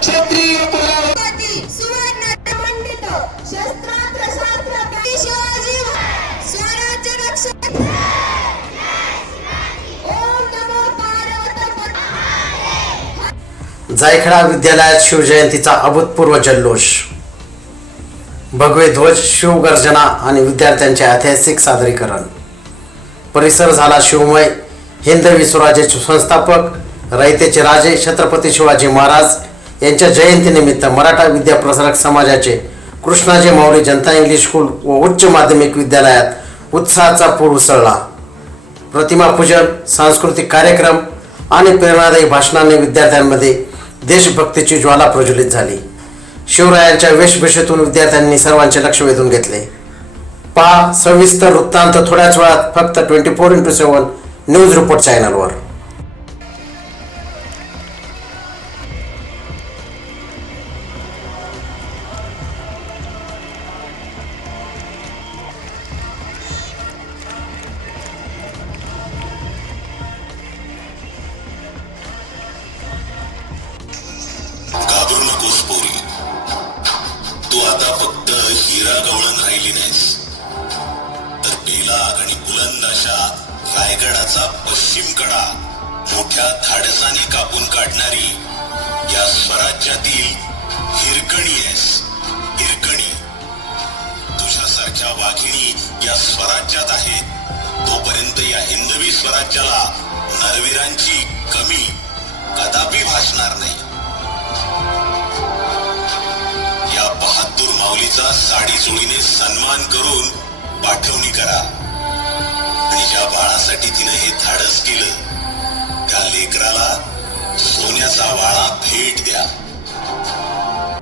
क्षत्रिय सुवर्ण मंडित शस्त्रास्त्र शास्त्र शिवाजी स्वराज्य रक्षक ओम नमो पार्वती। जायखडा विद्यालयात शिवजयंतीचा अभूतपूर्व जल्लोष, भगवे ध्वज, शिवगर्जना आणि विद्यार्थ्यांचे ऐतिहासिक सादरीकरण. परिसर झाला शिवमय. हिंदवी स्वराज्याचे संस्थापक, रयतेचे राजे छत्रपती शिवाजी महाराज यांच्या जयंतीनिमित्त मराठा विद्या प्रसारक समाजाचे कृष्णाजी माऊली जनता इंग्लिश स्कूल व उच्च माध्यमिक विद्यालयात उत्साहाचा पूर उसळला. प्रतिमा पूजन, सांस्कृतिक कार्यक्रम आणि प्रेरणादायी भाषणांनी विद्यार्थ्यांमध्ये देशभक्तीची ज्वाला प्रज्वलित झाली. शिवरायांच्या वेशभूषेतून विद्यार्थ्यांनी सर्वांचे लक्ष वेधून घेतले. पहा सविस्तर वृत्तांत थोड्याच वेळात फक्त 24x7 न्यूज रिपोर्ट चॅनलवर. घाबरू नकोस पोरी, तू आता फक्त हिरा गवळण राहिली नाहीस, तर बेलाग आणि बुलंद अशा रायगडाचा पश्चिम कडा मोठ्या धाडसाने कापून काढणारी या स्वराज्यातील हिरकणी आहेस. हिरकणी, तुझ्यासारख्या वाघिणी या स्वराज्यात आहेत तोपर्यंत या हिंदवी स्वराज्याला नरवीरांची कमी कदापि भासणार नाही. या बहादूर माऊलीचा साडी चोळीने सन्मान करून पाठवणी करा आणि ज्या बाळासाठी तिने हे धाडस केलं त्या लेकराला